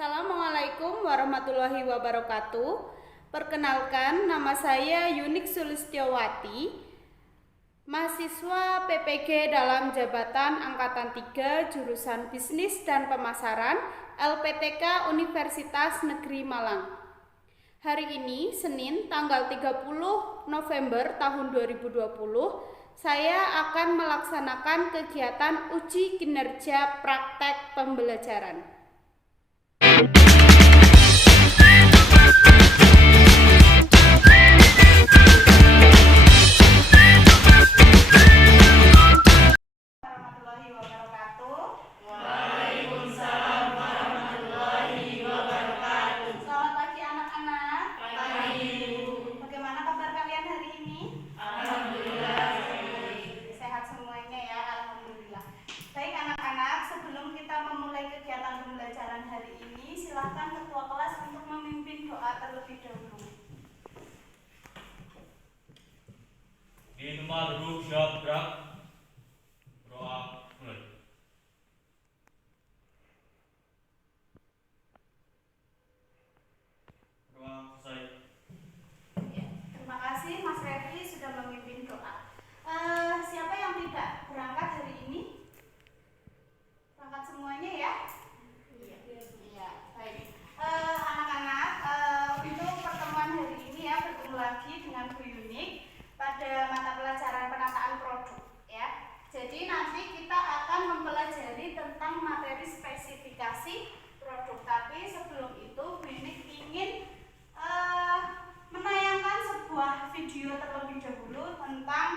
Assalamualaikum warahmatullahi wabarakatuh. Perkenalkan, nama saya Yunik Sulistiowati, mahasiswa PPG dalam jabatan Angkatan 3 jurusan Bisnis dan Pemasaran LPTK Universitas Negeri Malang. Hari ini, Senin, tanggal 30 November tahun 2020, saya akan melaksanakan kegiatan uji kinerja praktek pembelajaran. Warahmatullahi wabarakatuh. Waalaikumsalam warahmatullahi wabarakatuh. Selamat pagi anak-anak. Pagi, Ibu. Bagaimana kabar kalian hari ini? Alhamdulillah baik. Sehat semuanya ya, alhamdulillah. Baik anak-anak, sebelum kita memulai kegiatan pembelajaran hari ini, silakan ketua kelas untuk memimpin doa terlebih dahulu. Di nomor huruf siap gerak. Doa mulai. Doa selesai. Ya, terima kasih Mas Refli sudah memimpin doa. Siapa yang tidak berangkat hari ini? Berangkat semuanya ya? Iya, baik. Anak-anak, untuk pertemuan hari ini ya, bertemu lagi dengan Bu Yunik pada mata pelajaran penataan produk ya. Jadi nanti kita akan mempelajari tentang materi spesifikasi produk. Tapi sebelum itu Bu Yunik ingin menayangkan sebuah video terlebih dahulu tentang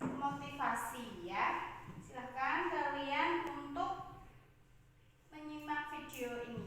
motivasi ya. Silahkan kalian untuk menyimak video ini.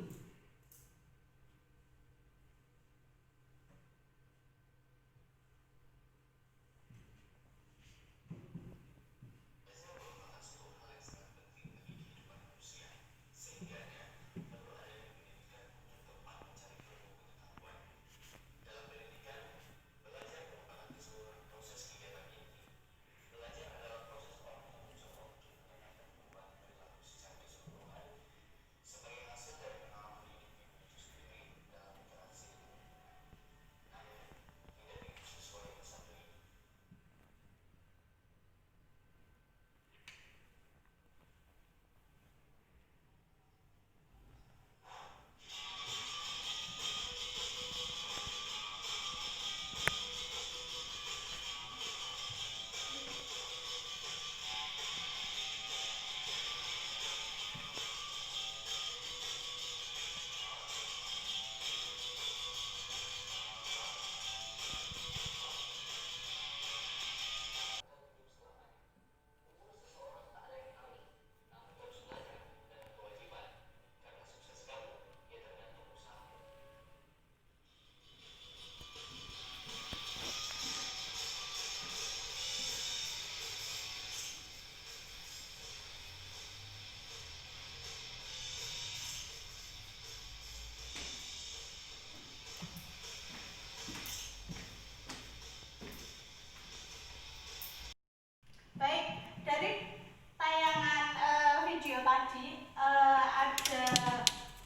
Baik, dari tayangan video tadi ada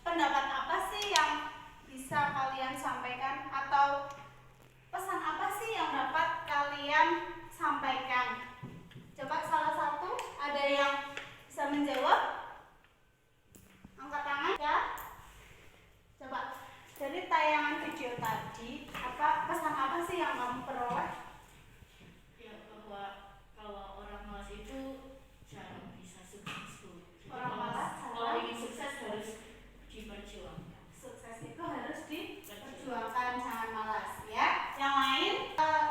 pendapat apa sih yang bisa kalian sampaikan atau pesan apa sih yang dapat kalian sampaikan? Coba salah satu ada yang bisa menjawab? Angkat tangan ya. Coba dari tayangan video tadi pesan apa sih yang kamu peroleh? Ya, bahwa kalau orang malas itu jarang bisa sukses, Bu. Jadi Orang malas kalau ingin sukses harus diperjuangkan. Sukses itu harus diperjuangkan, jangan malas ya. Yang lain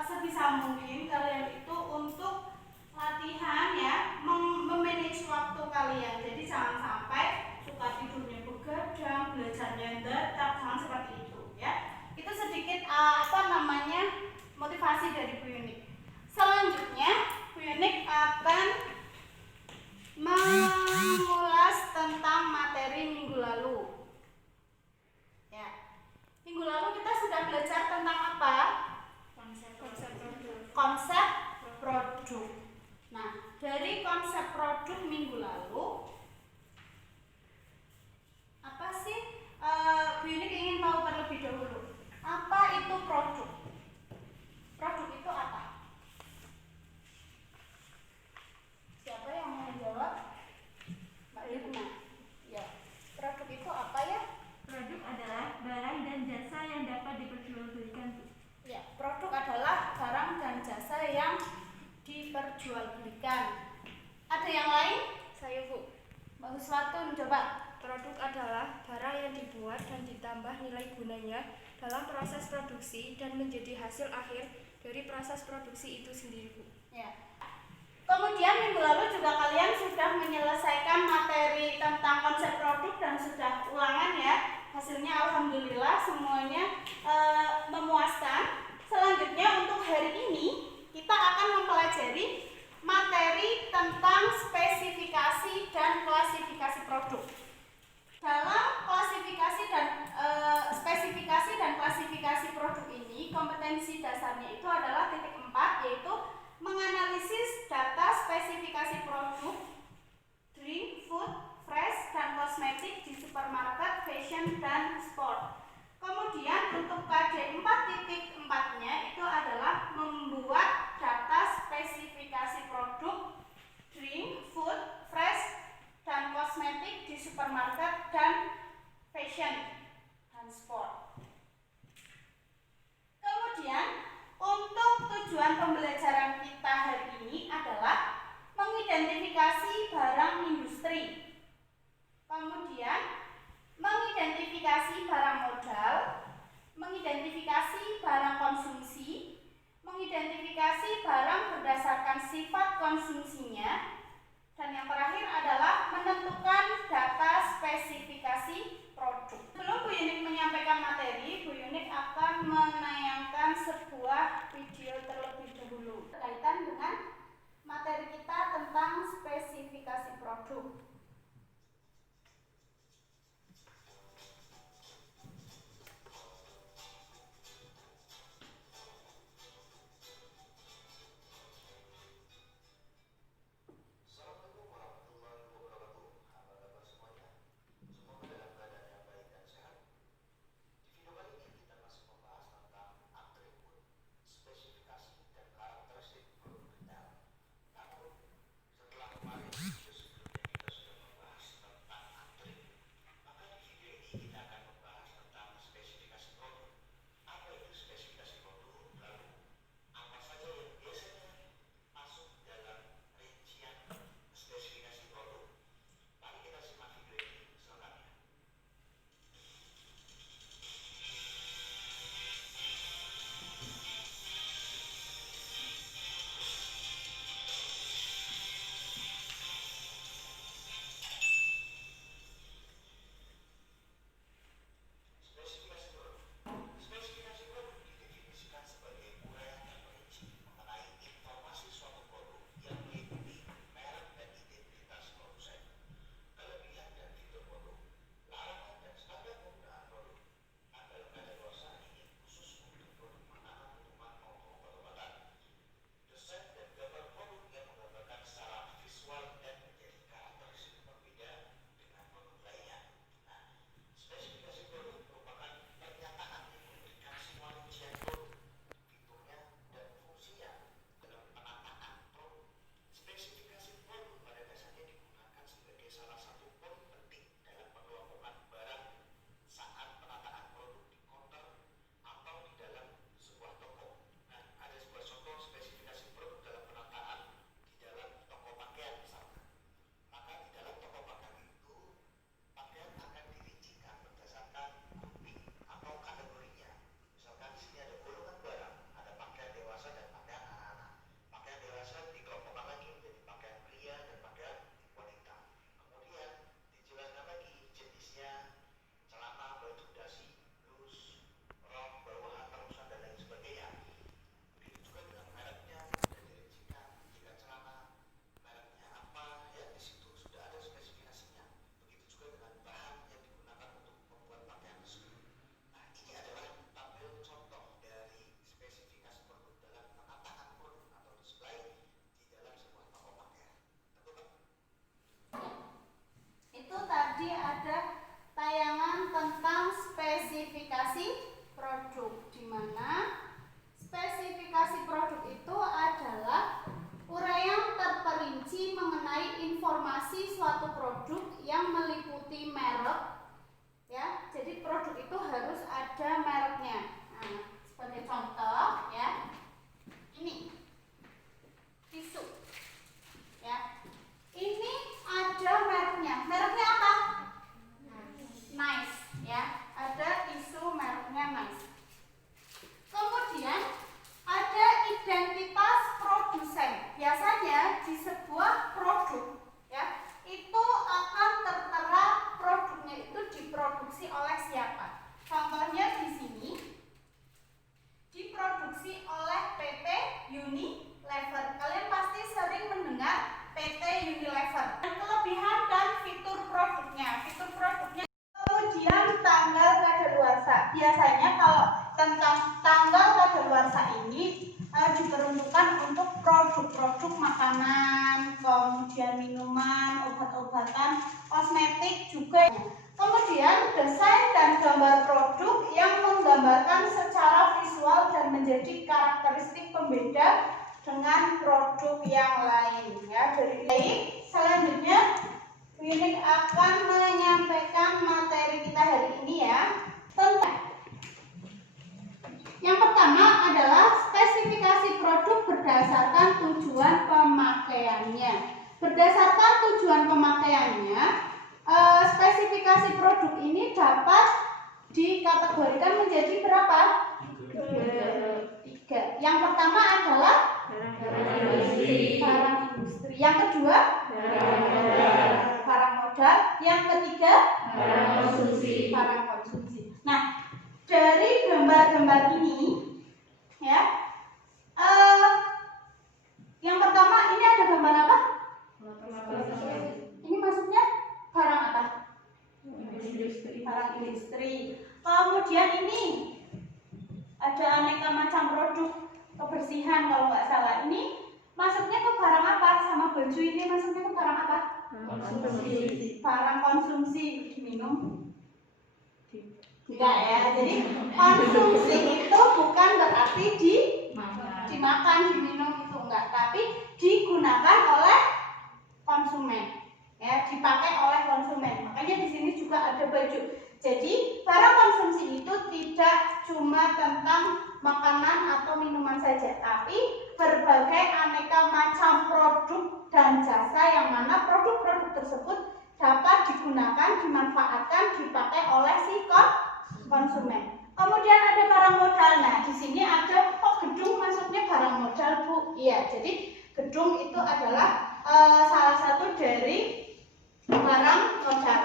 sebisa mungkin kalian itu untuk latihan ya, memanage waktu kalian. Jadi jangan sampai suka tidurnya begadang, belajarnya datar, jangan seperti itu ya. Itu sedikit motivasi dari Bu Yunik. Selanjutnya Bu Yunik akan mengulas tentang materi minggu lalu. Ya. Minggu lalu kita sudah belajar tentang apa? Konsep produk. Nah, dari konsep produk minggu lalu, apa sih Bu Yunik ingin tahu terlebih dahulu, apa itu produk? Produk itu apa? Siapa yang mau menjawab? Mbak Irma. Ya. Produk itu apa ya? Produk adalah barang dan jasa yang dapat diperjualbelikan. Ya, produk adalah barang dan jasa yang diperjualbelikan. Ada yang lain? Saya Bu. Mbak Huswatun, coba. Produk adalah barang yang dibuat dan ditambah nilai gunanya dalam proses produksi dan menjadi hasil akhir dari proses produksi itu sendiri Bu. Ya. Kemudian minggu lalu juga kalian sudah menyelesaikan materi tentang konsep produk dan sudah ulangan ya. Hasilnya alhamdulillah semuanya memuaskan. Selanjutnya untuk hari ini kita akan mempelajari materi tentang spesifikasi dan klasifikasi produk. Dalam klasifikasi dan spesifikasi dan klasifikasi produk ini, kompetensi dasarnya itu adalah titik 4, yaitu menganalisis data spesifikasi produk drink, food, fresh, dan kosmetik di supermarket, fashion, dan sport. Kemudian untuk KD 4.4-nya itu adalah membuat data spesifikasi produk drink, food, fresh, dan kosmetik di supermarket dan fashion dan sport. Kemudian untuk tujuan pembelajaran kita hari ini adalah mengidentifikasi barang industri, kemudian mengidentifikasi barang modal, mengidentifikasi barang konsumsi, mengidentifikasi barang berdasarkan sifat konsumsinya, dan yang terakhir adalah menentukan data spesifikasi produk. Sebelum Bu Yunik menyampaikan materi, Bu Yunik akan menayangkan sebuah video terlebih dahulu berkaitan dengan materi kita tentang spesifikasi produk. PT Unilever. Kelebihan dan fitur produknya. Fitur produknya, kemudian tanggal kadaluarsa. Biasanya kalau tentang tanggal kadaluarsa ini diperuntukkan untuk produk-produk makanan, kemudian minuman, obat-obatan, kosmetik juga. Kemudian desain dan gambar produk yang menggambarkan secara visual dan menjadi karakteristik pembeda dengan produk yang lain. Ya, dari baik, selanjutnya Winik akan menyampaikan materi kita hari ini ya. Tentang yang pertama adalah spesifikasi produk berdasarkan tujuan pemakaiannya. Berdasarkan tujuan pemakaiannya, spesifikasi produk ini dapat dikategorikan menjadi berapa? Tiga. Yang pertama adalah barang industri. Yang kedua barang modal. Yang ketiga barang konsumsi. Nah, dari gambar-gambar ini ya, yang pertama ini ada gambar apa? Ini maksudnya barang apa? Barang industri. Kemudian ini ada aneka macam produk kebersihan kalau nggak salah. Ini masuknya ke barang apa? Sama baju ini masuknya ke barang apa? Barang konsumsi. Minum? Enggak ya. Jadi konsumsi itu bukan berarti dimakan, diminum, itu enggak, tapi digunakan oleh konsumen. Ya, dipakai oleh konsumen. Makanya di sini juga ada baju. Jadi barang konsumsi itu tidak cuma tentang makanan atau minuman saja, tapi berbagai aneka macam produk dan jasa yang mana produk-produk tersebut dapat digunakan, dimanfaatkan, dipakai oleh si konsumen. Kemudian ada barang modal. Nah, di sini ada gedung masuknya barang modal, Bu. Iya, jadi gedung itu adalah salah satu dari barang modal.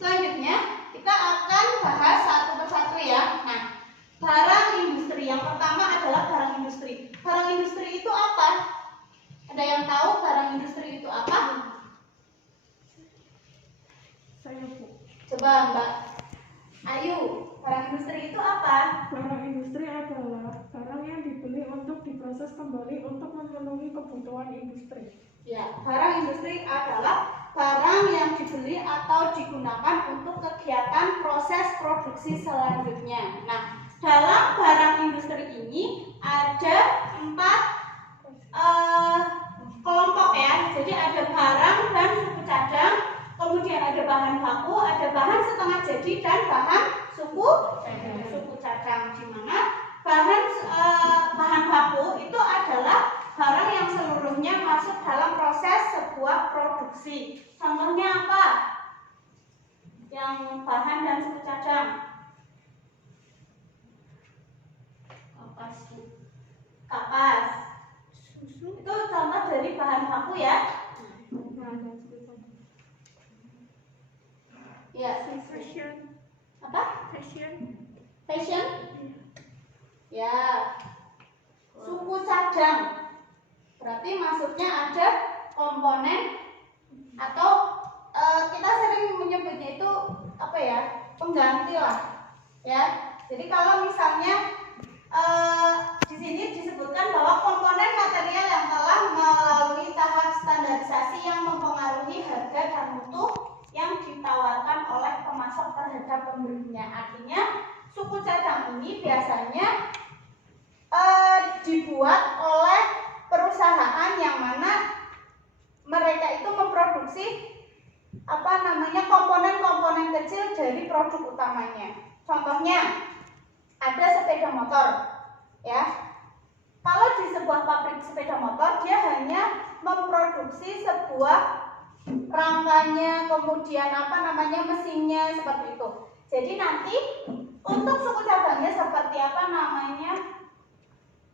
Selanjutnya kita akan bahas satu persatu ya. Nah, barang industri. Yang pertama adalah barang industri. Barang industri itu apa? Ada yang tahu barang industri itu apa? Saya, Bu. Coba Mbak Ayu, barang industri itu apa? Barang industri adalah barang yang dibeli untuk diproses kembali untuk memenuhi kebutuhan industri. Ya, barang industri adalah barang yang dibeli atau digunakan untuk kegiatan proses produksi selanjutnya. Nah, dalam barang industri ini ada 4 kelompok ya. Jadi ada barang dan suku cadang, kemudian ada bahan baku, ada bahan setengah jadi dan bahan suku cadang. Di mana bahan baku itu adalah barang yang seluruhnya masuk dalam proses sebuah produksi. Contohnya apa? Yang bahan dan suku cadang. Kapas. Susu. Itu contoh dari bahan baku ya. Ya. Fashion. Apa? Fashion? Ya. Suku cadang. Berarti maksudnya ada komponen atau kita sering menyebutnya itu apa ya? Pengganti lah. Ya. Jadi kalau misalnya di sini disebutkan bahwa komponen material yang telah melalui tahap standarisasi yang mempengaruhi harga dan mutu yang ditawarkan oleh pemasok terhadap pembelinya. Artinya suku cadang ini biasanya dibuat oleh perusahaan yang mana mereka itu memproduksi komponen-komponen kecil dari produk utamanya. Contohnya ada sepeda motor, ya. Kalau di sebuah pabrik sepeda motor, dia hanya memproduksi sebuah rangkanya, kemudian mesinnya seperti itu. Jadi nanti untuk suku cadangnya seperti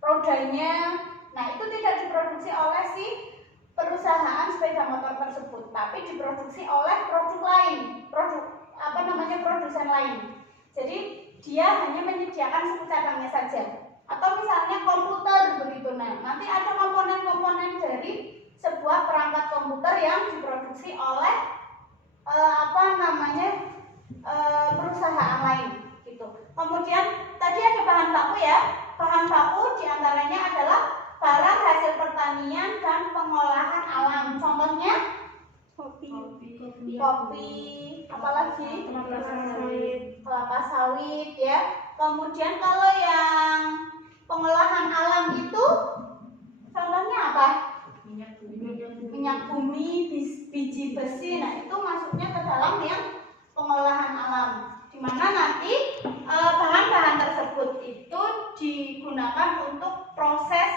rodanya, nah itu tidak diproduksi oleh si perusahaan sepeda motor tersebut, tapi diproduksi oleh produk lain, produsen lain. Jadi dia hanya menyediakan suku cadangnya saja. Atau misalnya komputer begitu. Nah, nanti ada komponen-komponen dari sebuah perangkat komputer kopi, apalagi kelapa sawit ya. Kemudian kalau yang pengolahan alam itu contohnya apa? Minyak bumi, biji besi. Nah, itu masuknya ke dalam yang pengolahan alam, di mana nanti bahan-bahan tersebut itu digunakan untuk proses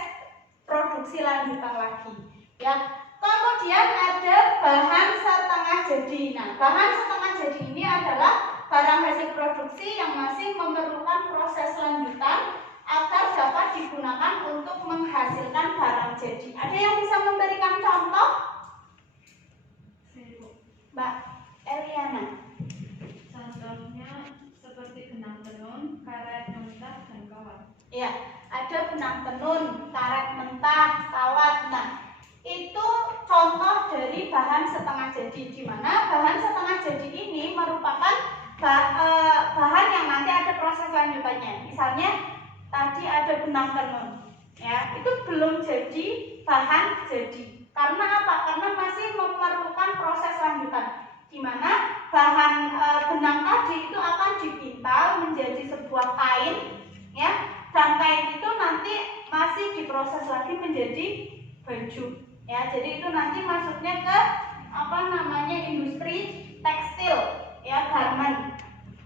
produksi lanjutan lagi ya. Kemudian ada bahan setengah jadi. Nah, bahan setengah jadi ini adalah barang hasil produksi yang masih memerlukan proses lanjutan agar dapat digunakan untuk menghasilkan barang jadi. Ada yang bisa memberikan contoh? Mbak Eliana. Contohnya seperti benang tenun, karet mentah, dan kawat. Ya, ada benang tenun, karet mentah, kawat. Nah, itu contoh dari bahan setengah jadi, di mana bahan setengah jadi ini merupakan bahan yang nanti ada proses lanjutannya. Misalnya tadi ada benang tenun, ya, itu belum jadi bahan jadi. Karena apa? Karena masih memerlukan proses lanjutan, di mana bahan benang tadi itu akan dipintal menjadi sebuah kain, ya, dan kain itu nanti masih diproses lagi menjadi baju, ya. Jadi itu nanti masuknya ke industri tekstil, ya, garment.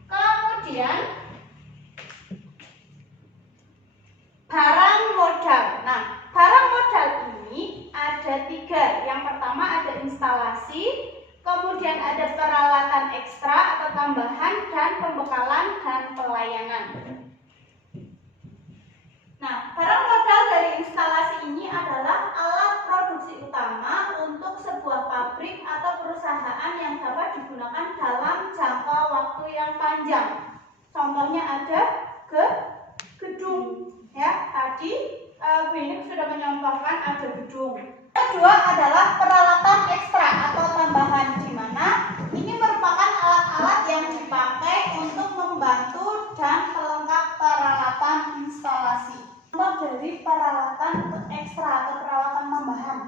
Kemudian barang modal. Nah, barang modal ini ada 3. Yang pertama ada instalasi, kemudian ada peralatan ekstra atau tambahan, dan pembekalan dan pelayanan. Nah, barang modal dari instalasi ini adalah alat produksi utama untuk sebuah pabrik atau perusahaan yang dapat digunakan dalam jangka waktu yang panjang. Contohnya ada gedung, ya. Tadi Bu Inik sudah menyontohkan ada gedung. Kedua adalah peralatan ekstra atau tambahan, di mana ini merupakan alat-alat yang dipakai untuk membantu dan pelengkap peralatan instalasi. Contoh dari peralatan ekstra atau peralatan tambahan.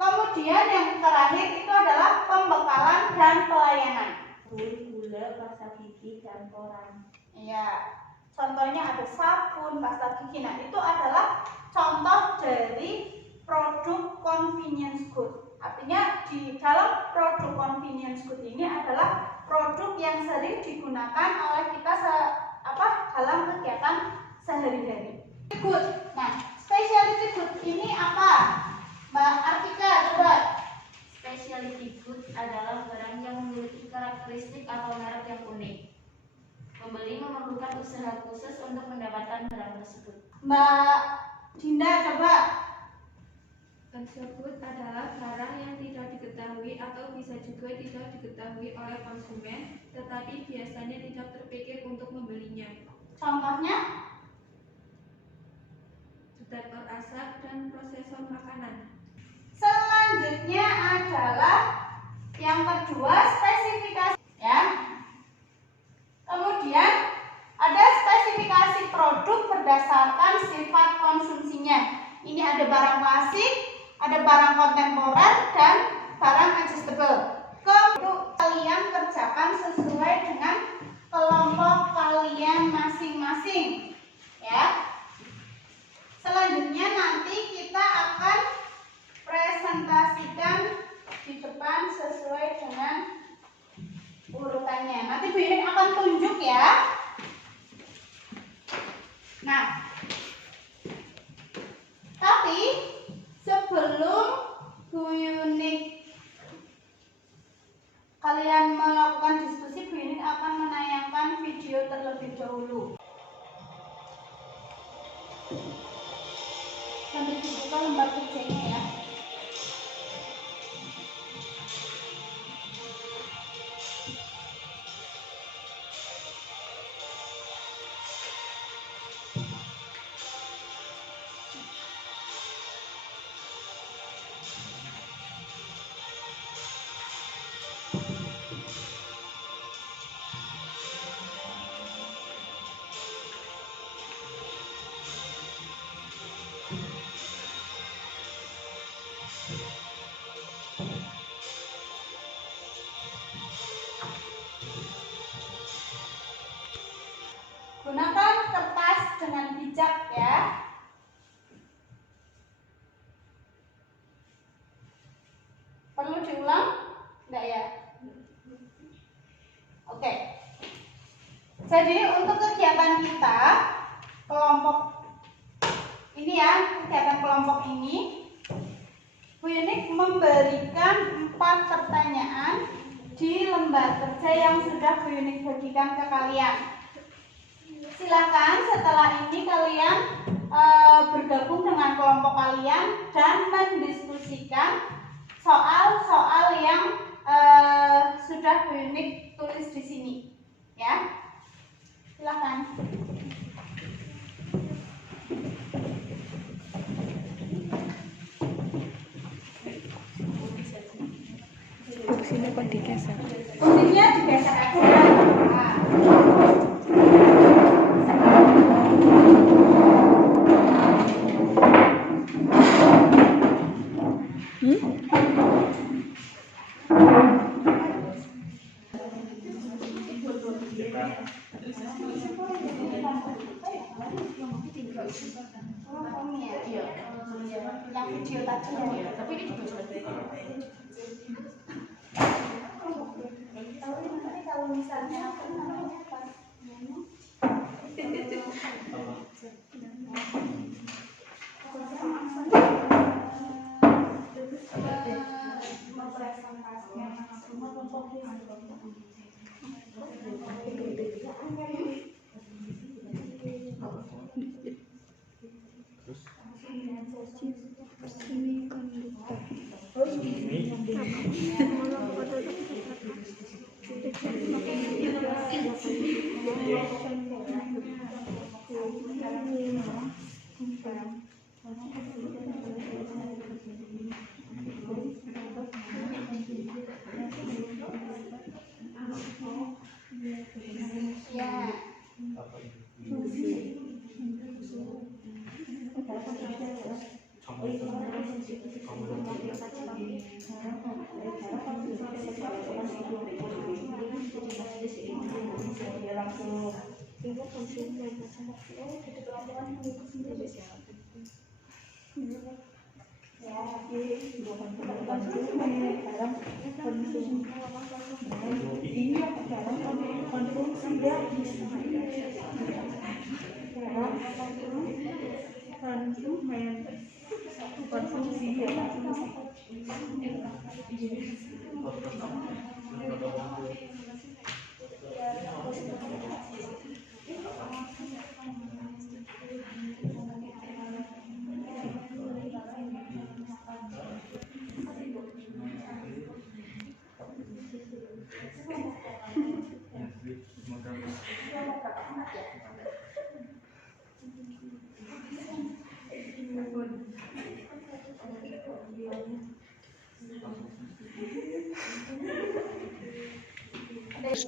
Kemudian yang terakhir itu adalah pembekalan dan pelayanan. Gula, pasta gigi, dan koran. Iya. Contohnya ada sabun, pasta gigi. Nah, itu adalah contoh dari produk convenience good. Artinya di dalam produk convenience good ini adalah produk yang sering digunakan oleh kita dalam kegiatan sehari-hari. Good. Nah, specialty good ini apa? Mbak Artika, coba. Specialty good adalah barang yang memiliki karakteristik atau merek yang unik. Pembeli memerlukan usaha khusus untuk mendapatkan barang tersebut. Mbak Dinda, coba. Tersebut adalah barang yang tidak diketahui atau bisa juga tidak diketahui oleh konsumen, tetapi biasanya tidak terpikir untuk membelinya. Contohnya? Detektor asap dan prosesor makanan. Selanjutnya adalah yang kedua, spesifikasi, ya. Kemudian ada spesifikasi produk berdasarkan sifat konsumsinya. Ini ada barang klasik, ada barang kontemporer, dan barang adjustable. Untuk kalian kerjakan sesuai dengan kelompok kalian masing-masing, ya. Selanjutnya nanti kita akan presentasikan di depan sesuai dengan urutannya. Nanti Bu Inik akan tunjuk, ya. Nah, tapi sebelum Bu Inik kalian melakukan diskusi, Bu Inik akan menayangkan video terlebih dahulu. Sambil dibuka lembar kerjanya, ya. Jadi untuk kegiatan kita kelompok ini ya, kegiatan kelompok ini Bu Yunik memberikan 4 pertanyaan di lembar kerja yang sudah Bu Yunik bagikan ke kalian. Silakan setelah ini kalian bergabung dengan kelompok kalian dan mendiskusikan soal-soal yang sudah Bu Yunik tulis di sini, ya. Silakan. Kursinya kok digeser? Kursinya digeser aja. Nah. Yang video tadi ya, tapi ini juga nanti kalau misalnya apa namanya pas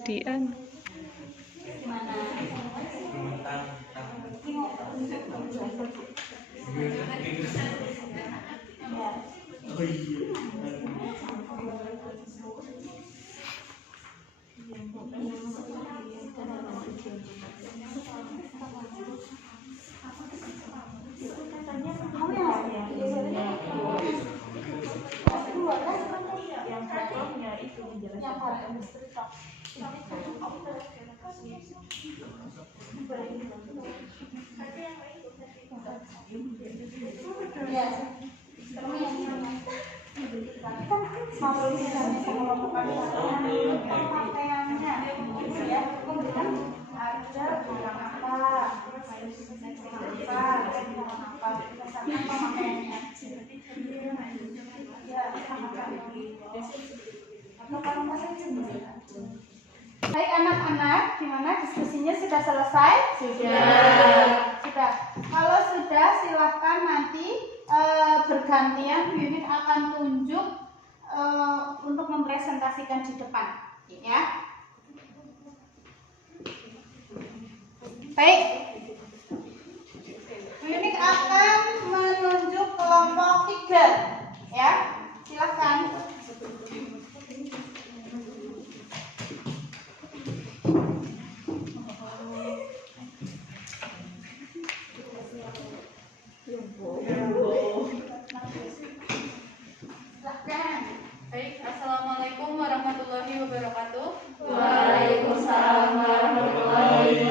Dian. Baik anak-anak, gimana diskusinya sudah selesai? Sudah. Kalau sudah, silahkan nanti bergantian Bu Yunik akan tunjuk untuk mempresentasikan di depan, ya. Baik, Bu Yunik akan menunjuk kelompok 3, ya. Silahkan. Baik, Assalamualaikum warahmatullahi wabarakatuh. Waalaikumsalam warahmatullahi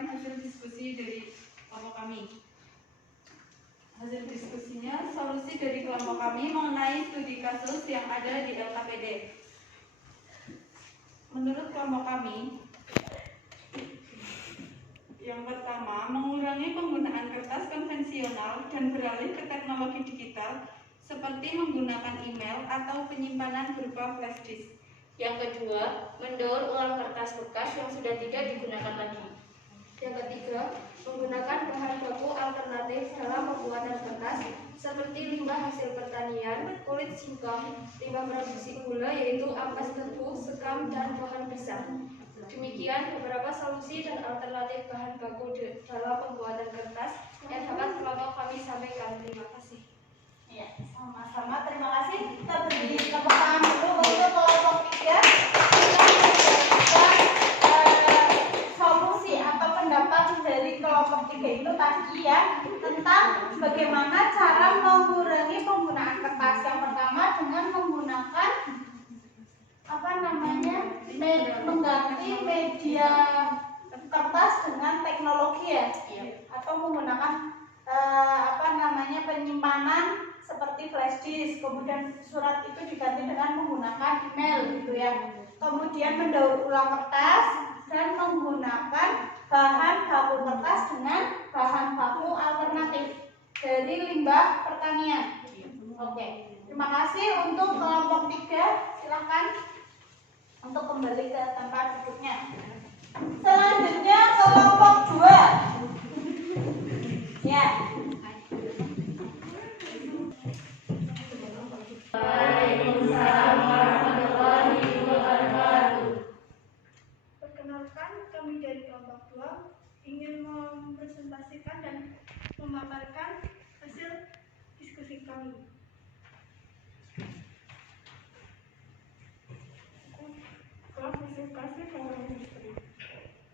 mempresentasikan hasil diskusi dari kelompok kami. Hasil diskusinya, solusi dari kelompok kami mengenai studi kasus yang ada di LKPD. Menurut kelompok kami, yang pertama, mengurangi penggunaan kertas konvensional dan beralih ke teknologi digital seperti menggunakan email atau penyimpanan berupa flash disk. Yang kedua, mendaur ulang kertas bekas yang sudah tidak digunakan lagi. Yang ketiga, menggunakan bahan baku alternatif dalam pembuatan kertas seperti limbah hasil pertanian, kulit singkong, limbah produksi gula yaitu ampas tebu, sekam, dan bahan pisang. Demikian beberapa solusi dan alternatif bahan baku dalam pembuatan kertas yang dapat kelompok kami sampaikan. Terima kasih. Ya, sama-sama. Terima kasih. Kita beri tepuk tangan dulu untuk kelompok 3. Kita solusi atau pendapat dari kelompok 3 itu tadi ya tentang bagaimana cara mengurangi penggunaan kertas. Yang pertama dengan menggunakan mengganti media kertas dengan teknologi ya, atau menggunakan penyimpanan seperti flash disk, kemudian surat itu diganti dengan menggunakan email gitu ya. Kemudian mendaur ulang kertas dan menggunakan bahan baku kertas dengan bahan baku alternatif dari limbah pertanian. Oke, terima kasih untuk kelompok 3. Silakan untuk kembali ke tempat duduknya. Selanjutnya kelompok 2. Ya. Waalaikumsalam warahmatullahi wabarakatuh. Perkenalkan, kami dari kelompok 2 ingin mempresentasikan dan memaparkan hasil diskusi kami. Klasifikasi barang industri.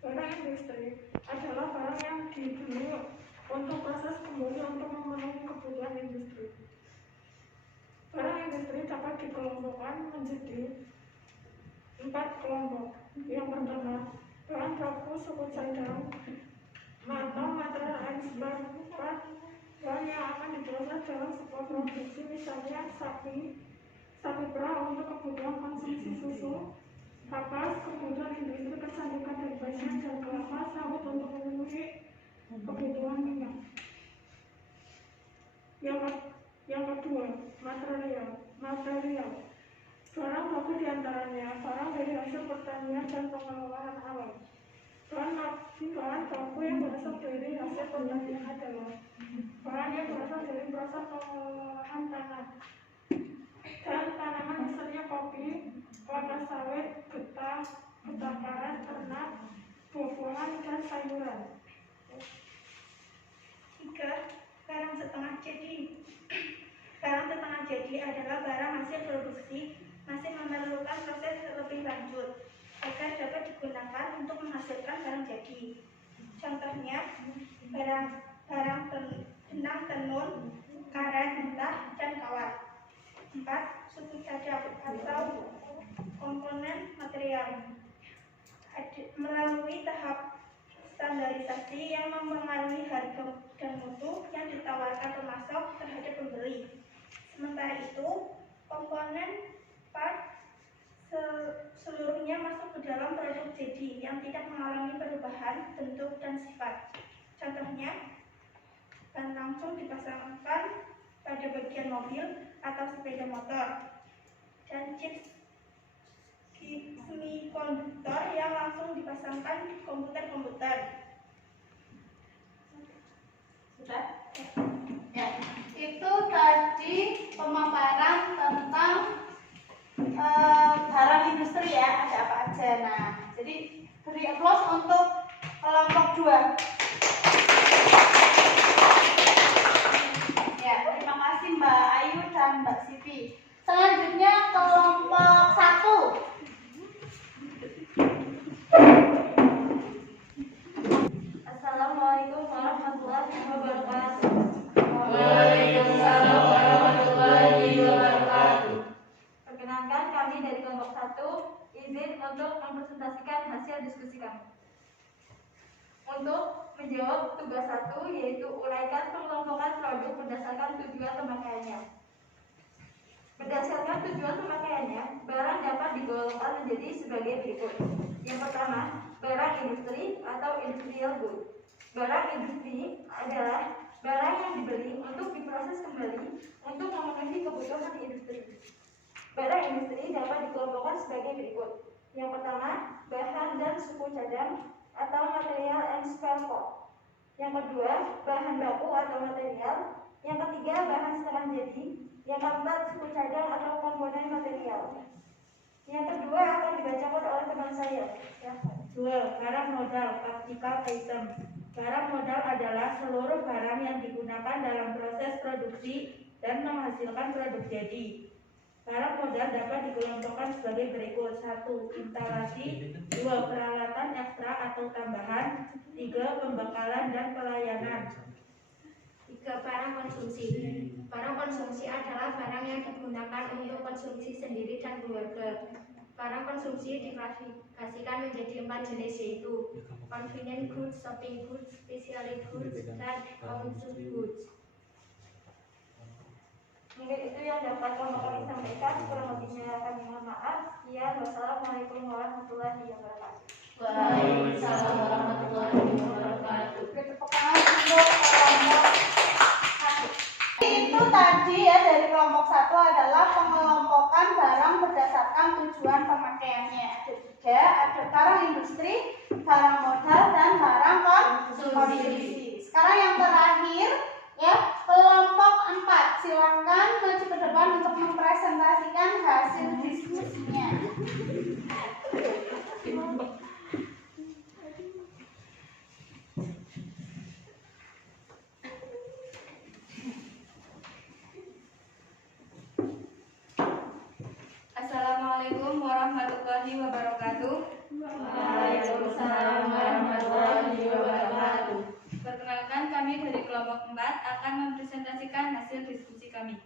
Barang industri adalah barang yang dibeli untuk proses kembali untuk memenuhi kebutuhan industri. Barang industri dapat dikelompokkan menjadi 4 kelompok. Yang pertama, bahan baku suku cadang atau material ekspor, bahan yang akan diproses dalam sebuah produksi, misalnya sapi perah untuk kebutuhan konsumsi susu, kapas, kebutuhan industri kecantikan dan fashion, dan kelapa sawit untuk memenuhi kebutuhan minyak. Yang kedua, material. Barang baku diantaranya barang dari hasil pertanian dan pengolahan alam. Bahan baku yang berasal dari hasil pertanian adalah bahan yang berasal dari proses pengolahan tanah dan tanaman, misalnya kopi, kelapa sawit, getah karet, ternak, buah-buahan, dan sayuran. 3. Barang setengah jadi. Barang setengah jadi adalah barang hasil produksi masih memerlukan proses lebih lanjut agar dapat digunakan untuk menghasilkan barang jadi. Contohnya barang benang tenun, karet mentah, dan kawat. 4. Suku cadang atau komponen material melalui tahap standarisasi yang mempengaruhi harga dan mutu yang ditawarkan pemasok terhadap pembeli. Sementara itu, komponen part seluruhnya masuk ke dalam produk jadi yang tidak mengalami perubahan bentuk dan sifat. Contohnya, ban langsung dipasangkan pada bagian mobil atau sepeda motor, dan chips semikonduktor yang langsung dipasangkan di komputer. Sudah? Ya. Itu tadi pemaparan tentang barang industri ya, ada apa aja. Nah, jadi beri applause untuk kelompok 2. Ya, terima kasih Mbak Ayu dan Mbak Siti. Selanjutnya kelompok 1. Assalamualaikum warahmatullahi wabarakatuh. Waalaikumsalam warahmatullahi wabarakatuh. Perkenalkan, kami dari kelompok 1 izin untuk mempresentasikan hasil diskusi kami. Untuk menjawab tugas 1, yaitu uraikan pengelompokan produk berdasarkan tujuan pemakaiannya. Berdasarkan tujuan pemakaiannya, barang dapat digolongkan menjadi sebagai berikut. Yang pertama, barang industri atau industrial good. Barang industri adalah barang yang dibeli untuk diproses kembali untuk memenuhi kebutuhan industri. Barang industri dapat dikelompokkan sebagai berikut. Yang pertama, bahan dan suku cadang atau material and spare part. Yang kedua, bahan baku atau material. Yang ketiga, bahan setengah jadi. Yang keempat, suku cadang atau komponen material. Yang kedua akan dibacakan oleh teman saya. Ya. 2. Barang modal, practical item. Barang modal adalah seluruh barang yang digunakan dalam proses produksi dan menghasilkan produk jadi. Barang modal dapat dikelompokkan sebagai berikut. 1. Instalasi. 2. Peralatan ekstra atau tambahan. 3. Pembekalan dan pelayanan. 3. Barang konsumsi. Barang konsumsi adalah barang yang digunakan untuk konsumsi sendiri dan keluarga. Barang konsumsi diklasifikasikan menjadi 4 jenis, yaitu convenient goods, shopping goods, specialty goods, dan consumer goods. Mungkin itu yang dapat kami sampaikan. Kurang lebihnya kami mohon maaf. Sekian, wassalamualaikum warahmatullahi wabarakatuh. Waalaikumsalam warahmatullahi wabarakatuh. Tepuk tangan untuk kelompok 1. Itu tadi ya, dari kelompok 1 adalah pengelompokan barang berdasarkan tujuan pemakaiannya. Ada 3, ada barang industri, barang modal, dan barang konsumsi. Sekarang yang terakhir ya, kelompok 4. Silakan maju ke depan untuk mempresentasikan hasil diskusinya. Assalamualaikum warahmatullahi wabarakatuh. Waalaikumsalam warahmatullahi wabarakatuh. Perkenalkan, kami dari kelompok 4 akan mempresentasikan hasil diskusi kami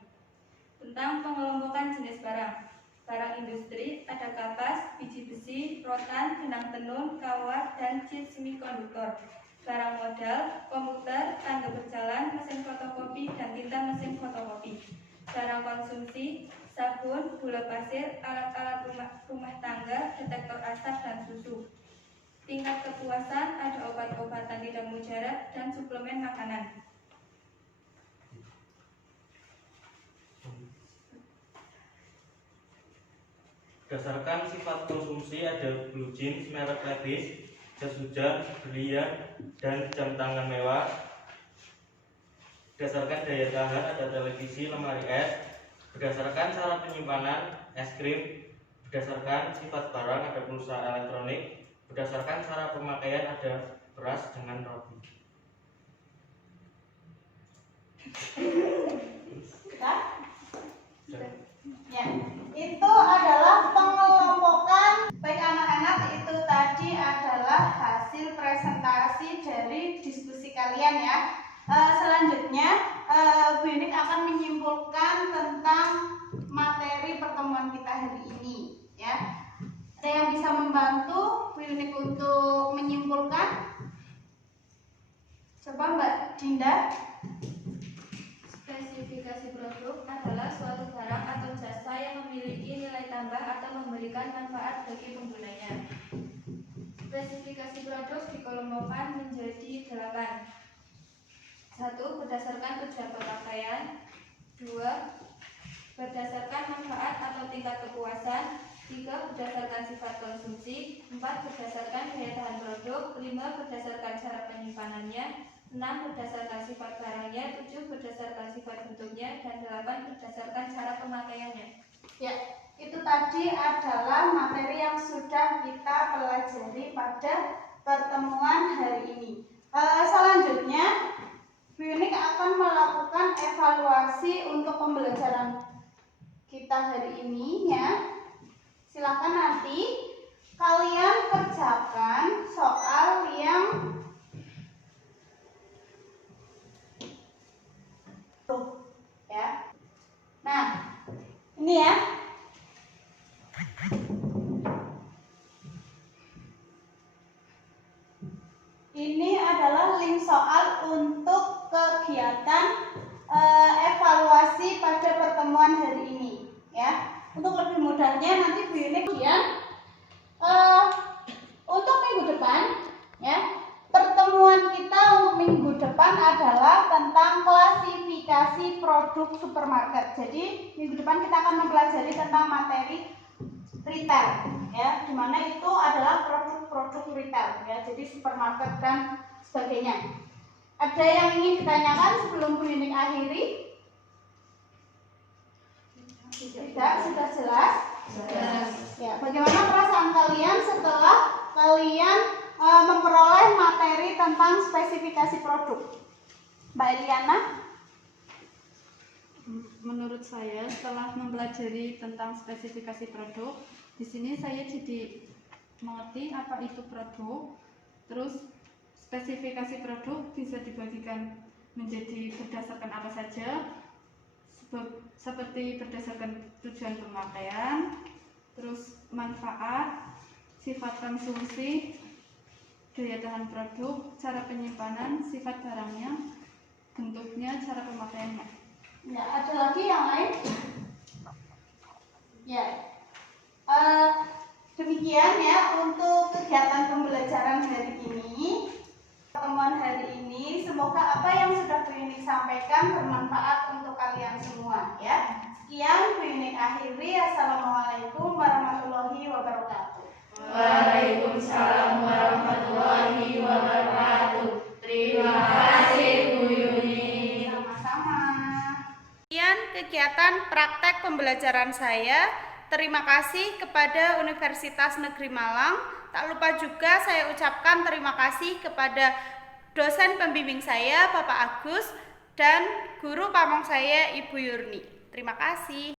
tentang pengelompokan jenis barang. Barang industri ada kapas, biji besi, rotan, benang tenun, kawat, dan chip semikonduktor. Barang modal, komputer, tangga berjalan, mesin fotokopi, dan tinta mesin fotokopi. Barang konsumsi, sabun, gula pasir, alat-alat rumah tangga, detektor asap, dan susu. Tingkat kepuasan ada obat-obatan tidak mujarab dan suplemen makanan. Berdasarkan sifat konsumsi ada blue jeans merek Levi's, jas hujan, berlian, dan jam tangan mewah. Berdasarkan daya tahan ada televisi, lemari es. Berdasarkan cara penyimpanan es krim. Berdasarkan sifat barang ada pulsa elektronik. Berdasarkan cara pemakaian ada beras dengan roti. Ya, itu adalah pengelompokan. Baik anak-anak, itu tadi adalah hasil presentasi dari diskusi kalian ya. Selanjutnya Bu Yunik akan menyimpulkan tentang materi pertemuan kita hari ini ya. Ada yang bisa membantu Bu Yunik untuk menyimpulkan? Coba Mbak Dinda. Spesifikasi produk adalah suatu barang atau jasa yang memiliki nilai tambah atau memberikan manfaat bagi penggunanya. Spesifikasi produk dikelompokkan menjadi 8. 1. Berdasarkan tujuan pemakaian. 2. Berdasarkan manfaat atau tingkat kepuasan. 3. Berdasarkan sifat konsumsi. 4. Berdasarkan daya tahan produk. 5. Berdasarkan cara penyimpanannya. 6. Berdasarkan sifat barangnya. 7. Berdasarkan sifat bentuknya. Dan 8. Berdasarkan cara pemakaiannya. Ya, itu tadi adalah materi yang sudah kita pelajari pada pertemuan hari ini. Selanjutnya Bu Yunik akan melakukan evaluasi untuk pembelajaran kita hari ini ya. Silakan nanti kalian kerjakan soal yang ya. Nah, ini ya. Ini adalah link soal untuk kegiatan evaluasi pada pertemuan hari ini ya. Untuk lebih mudahnya nanti Bu Yuni kemudian untuk minggu depan ya, pertemuan kita untuk minggu depan adalah tentang klasifikasi produk supermarket. Jadi minggu depan kita akan mempelajari tentang materi retail ya, dimana itu adalah produk-produk retail ya, jadi supermarket dan sebagainya. Ada yang ingin ditanyakan sebelum Bu Yuni akhiri? Tidak, sudah jelas? Ya, bagaimana perasaan kalian setelah kalian memperoleh materi tentang spesifikasi produk? Mbak Eliana? Menurut saya setelah mempelajari tentang spesifikasi produk, di sini saya jadi mengerti apa itu produk. Terus spesifikasi produk bisa dibagikan menjadi berdasarkan apa saja, seperti berdasarkan tujuan pemakaian, terus manfaat, sifat konsumsi, daya tahan produk, cara penyimpanan, sifat barangnya, bentuknya, cara pemakaiannya. Ya, ada lagi yang lain? Ya, demikian ya untuk kegiatan pembelajaran hari ini. Pertemuan hari ini semoga apa yang sudah Bu Yuni sampaikan bermanfaat untuk kalian semua ya. Sekian Bu Yuni akhiri. Assalamualaikum warahmatullahi wabarakatuh. Waalaikumsalam warahmatullahi wabarakatuh. Terima kasih Bu Yuni. Sama-sama. Sekian kegiatan praktek pembelajaran saya. Terima kasih kepada Universitas Negeri Malang. Tak lupa juga saya ucapkan terima kasih kepada dosen pembimbing saya Bapak Agus dan guru pamong saya Ibu Yurni. Terima kasih.